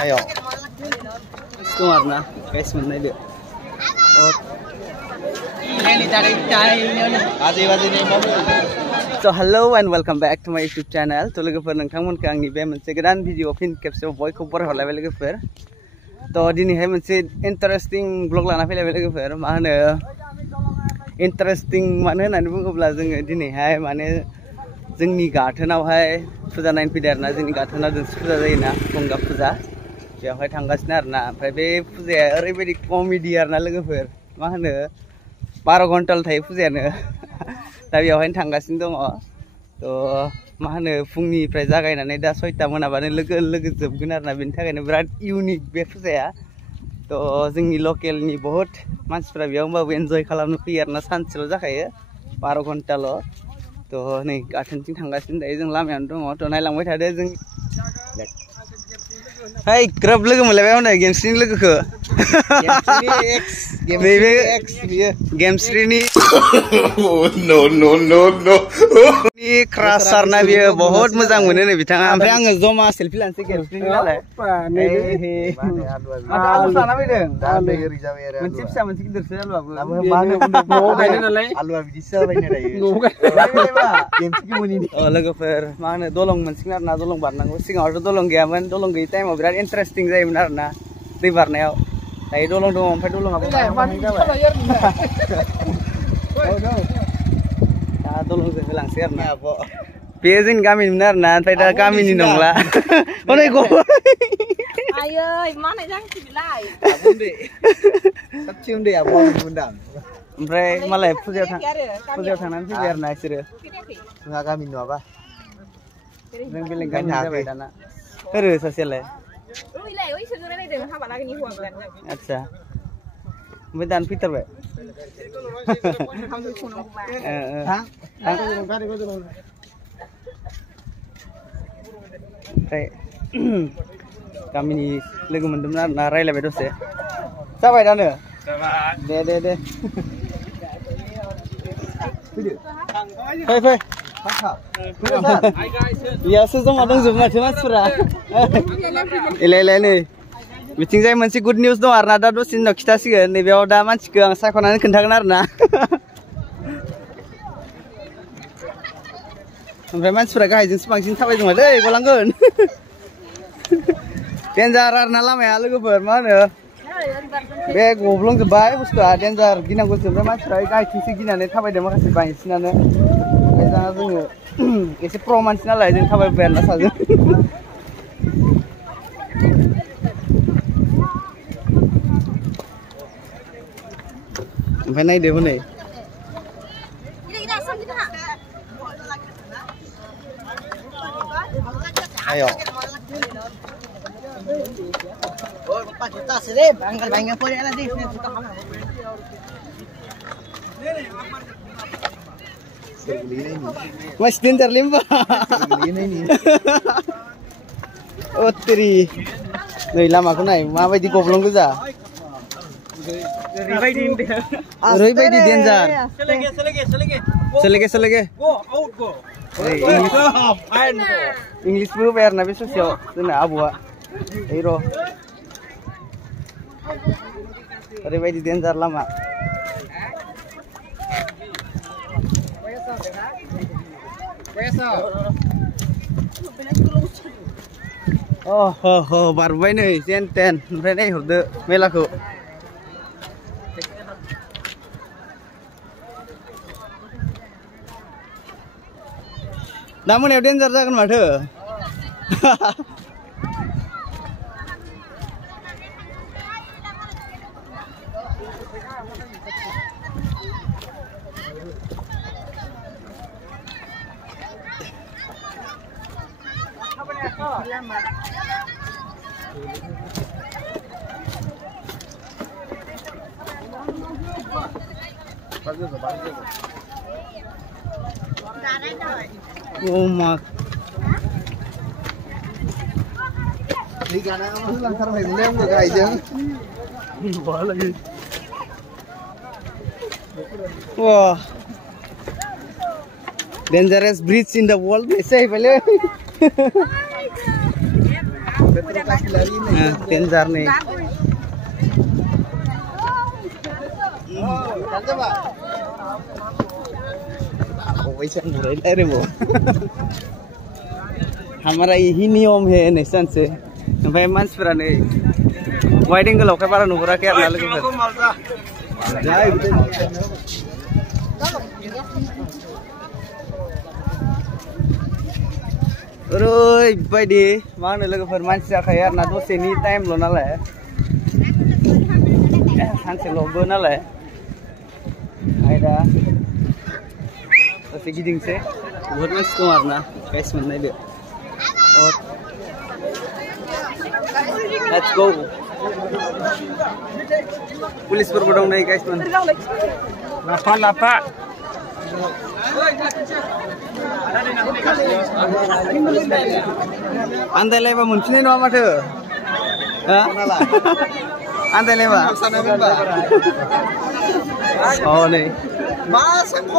Ayo. Itu warna, guys, mana itu? Oh. So hello and welcome back to my YouTube channel. To logofer nongthangmonखौ आंनि बे मोनसे गोदान video fin खेबसेबाव बयखौबो बरायहरलायबाय लोगोफोर. तो दिनैहाय मोनसे इन्टारेस्टिं ब्लग लाना फैलायबाय लोगोफोर. मा होनो इन्टारेस्टिं मानो होननानै बुङोब्ला जोङो दिनैहाय माने जोंनि गाथोनावहाय फुजा नायनो फैदों आरोना. जोंनि गाथोनाव जों फुजा जायोना, गंगा फुजा. बेवहाय थांगासिनो आरोना. ओमफ्राय बे फुजाया ओरैबायदि कमेडि आरोना लोगोफोर. मा होनो 12 घन्टाल थायो फुजायानो. दा बेवहायनो थांगासिनो दङ. तो मा होनो फुंनिफ्राय जागायनानै दा 6टा मोनाबानो लोगो जोबगोन आरोना. बेनि थाखायनो बिराद इउनिक बे फुजाया. तो जोंनि लकेलनि बहुत मानसिफ्रा बेयाव होमबाबो एन्जय खालामनो फैयो आरोना. सानसेल' जाखायो, 12 घन्टाल'. तो नै गाथोनथिं थांगासिनो दायो जों लामायावनो दङ. तो नायलांबाय थादो जों. हाय ग्रोब लोगो मोनलायबाय हनै गेमस्रिनि लोगोखौ. नैबे गेमस्रिनि नो नो नो नो नि क्रासारना बियो बहुत मोजां मोनो नै बिथाङा. ओमफ्राय आङो जमा सेल्फि लानोसै गेमस्रिनि नालाय. आलु लाना फैदों. मोनसे फिसा मोनसे गिदिरसो आलुआबो. न'आव गायनाय नालाय आलुआ बिदिसो जाबायनो दायो. लोगोफोर मा होनो दलं मोनसिगोन आरोना. दलं बारनांगौ. सिगाङावथ' दलं गैयामोन. दलं गैयै टाइमाव बिराद इन्टारेस्टिं जायोमोन आरोना दै बारनायाव. दायो दलं दङ. ओमफ्राय दलङाबो जाबाय. दा दलंजों होलांसै आरोना. बे जोंनि गामिनिमोन आरोना. ओमफ्राय दा गामिनि नंला. हनै आयै माने जांसि बिलाय साबसिन उन्दै आबौ मोनदां. ओमफ्राय मालाय फुजायाव थांनानै फैबाय आरोना बिसोरो. जोंहा गामिनि नङाबा जों बेलेग गामिनि जाबाय दाना. ओरै सासेयालाय आच्छा. ओमफ्राय दानो फैथारबाय. ओमफ्राय गामिनि लोगो मोनदोंमोन आरोना. रायलायबाय दसे. जाबाय दानो? दे दे दे फै फै. बेयावसो जमा दंजोबो माथो मानसिफोरा. एलाय नै बिथिंजाय मोनसे गुड निउस दं आरोना. दा दसे उनाव खिथासिगोन. नैबेयाव दा मानसिखौ आं सायख'नानै खोन्थागोन आरोना. ओमफ्राय मानसिफोरा गाहायजोंसो बांसिन थाबायदों दै गलांगोन. डेन्जार आरोना लामाया लोगोफोर. मा होनो बे गब्लंजोब्बाय बुस्थुआ. डेन्जार गिनांगौसो. ओमफ्राय मानसिफ्रा गाहायथिंसो गिनानै थाबायदों माखासे बांसिनानो. ओमफ्राय दा जोङो एसे प्र' मानसि नालाय जों थाबायबाय आरोना साजों. ओमफ्राय नायदो हनै ayo. Oh, Pak kita sih, bangga po yan nanti. Mas dinter limba. Oh teri. Nei lama ko nai, mabai di goblong ko ja. Roibai di danger. Selege. Go out go. English bu bayar nabi sosial. Sana abua. Hero. Roibai di danger lama. Oh, barbai nih, ten. Rene hurde melaku. Namun yang danger jangan madu. Oh mak. Ini karena kamu lantar main lem tuh guys ya. Wah lagi. Wah. Dangerous bridge in the world. Bisa pale. Tenzar nih. हमारा यही नियम है निशान से भाई मानसिफोरा नै wide angle आवखाय बारा नुहुराखै आरो ना लोगोफोर ओरैबायदि मा होनो लोगोफोर मानसि जाखायो आरो ना दसेनि टाइमल' नालाय सानसेल'बो नालाय ओमफ्राय दा दसे गिदिंसै बहुत मानसि दं आरो ना guys मोननायदो Let's go. Pulis berbodong naik guys man. Lapa. Andai leba muncul ni nama tu. Andai leba. Oh ni.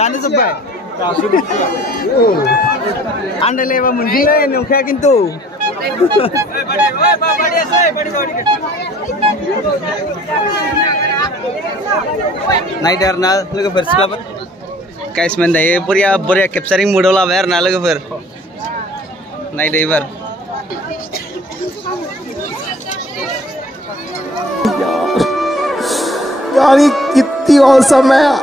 Nani sebai. Andai leba muncul ni ukhay kintu. Naik darna, लोगोफोर सिख्लाफोर गाइस मोन दायो बरिया केपचारिं मुडआव लाबाय आरो ना लोगोफोर नायदो एबार यार ये कितनी औसम है यार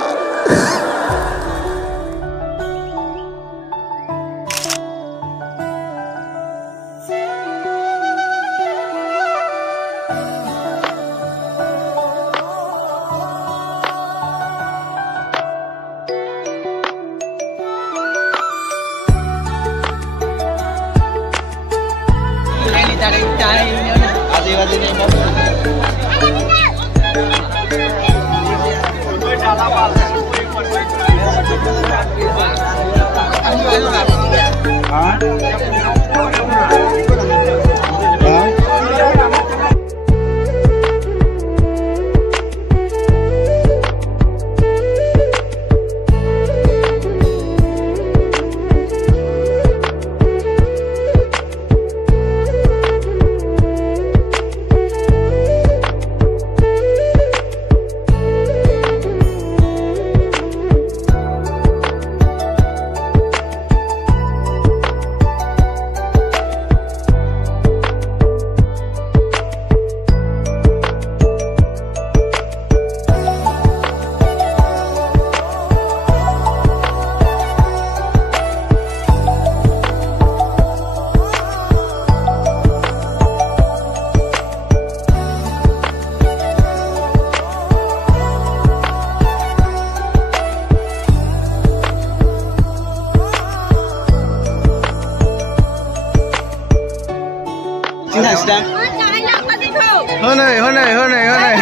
Honey.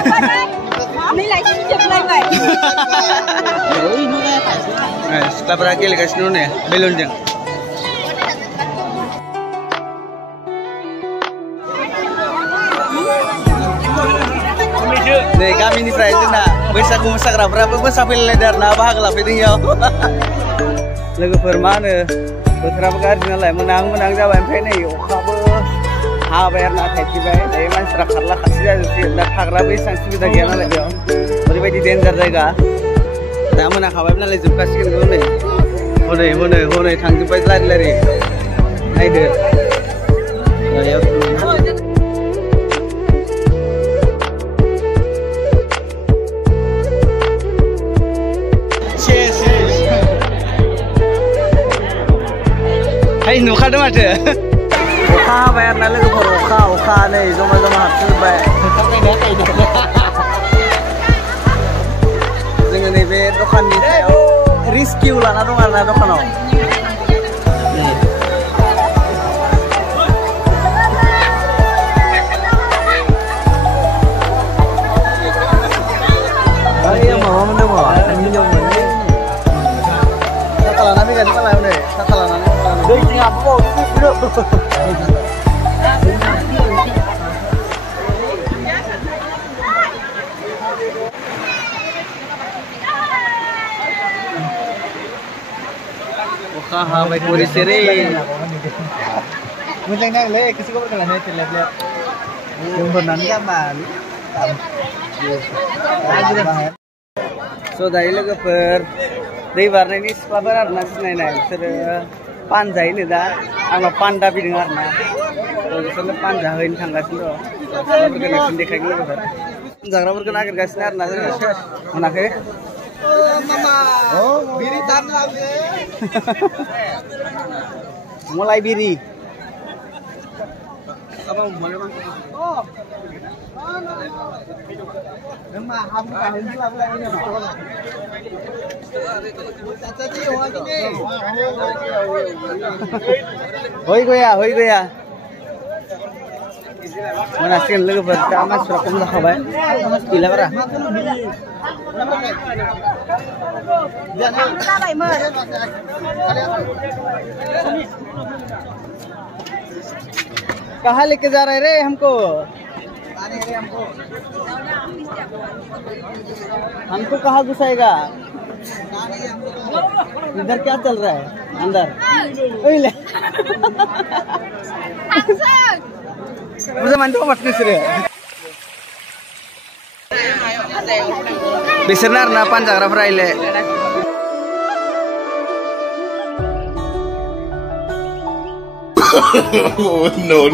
Mấy lại chụp lên vậy. Setelah berakhir guys dulu nih, belon jeng. Nih kami ini prize na, बैसागु मोसाग्राफ्राबो मोसाफैलायदों आरो ना बाहागो लाफैदों इयाव. लोगोफोर मा होनो बोथोराबो गाज्रि नालाय मोनां जाबाय ओमफ्राय नै अखाबो हाबाय आरो ना थाइफ्रिबाय दायो मानसिफ्रा खारला खारसि जाजोबसिगोन दा थाग्राबो एसेबां सुबिदा गैया नालाय बेयाव ओरैबायदि डेन्जार जायगा दा मोनाखाबाय नालाय जोबखासिगोन हनै थांजोब्बाय लारि नायदो Hai नुखादों माथो अखा हाबाय आरो ना लोगोफोर अखा नै जमा हाबजोब्बाय जोङो नैबे दखाननि सायाव रिस्किउ लाना दं आरो ना दखानाव माबामोन दङ हिनजावमोन साथा लाना फैगासिनो मालाय हनै साथा लानानै दै जिङाबो अखा हाबाय परिसेरे Moजां नांलै गोसोखौ बोरखालायनो थेलेबले जोंफोरनानो जामाल स' दायो लोगोफोर दै बारनायनि सिख्लाफोर आरोना सिनायनाय बिसोरो पान जायोनो दा आंनाव पान दाबिदों आरोना बिसोरनो पान जाहैनो थांगासिनो दं सिख्लाफोरखौ देखायगोन लोगोफोर जाग्राफोरखौ नागिरगासिनो आरोना जोङो मोनाखै मामा बिरि दान लाबो mulai biri apa mulai bang hoi goya manasikan logoफोर दा मानसिफ्रा खम जाखाबाय गैला बारा कहाँ लेके जा रहे रे हमको हमको कहाँ घुसाएगा इधर क्या चल रहा है अंदर मुझे mantu mas nisre बिसोरना आरोना पान जाग्राफोरा इले no.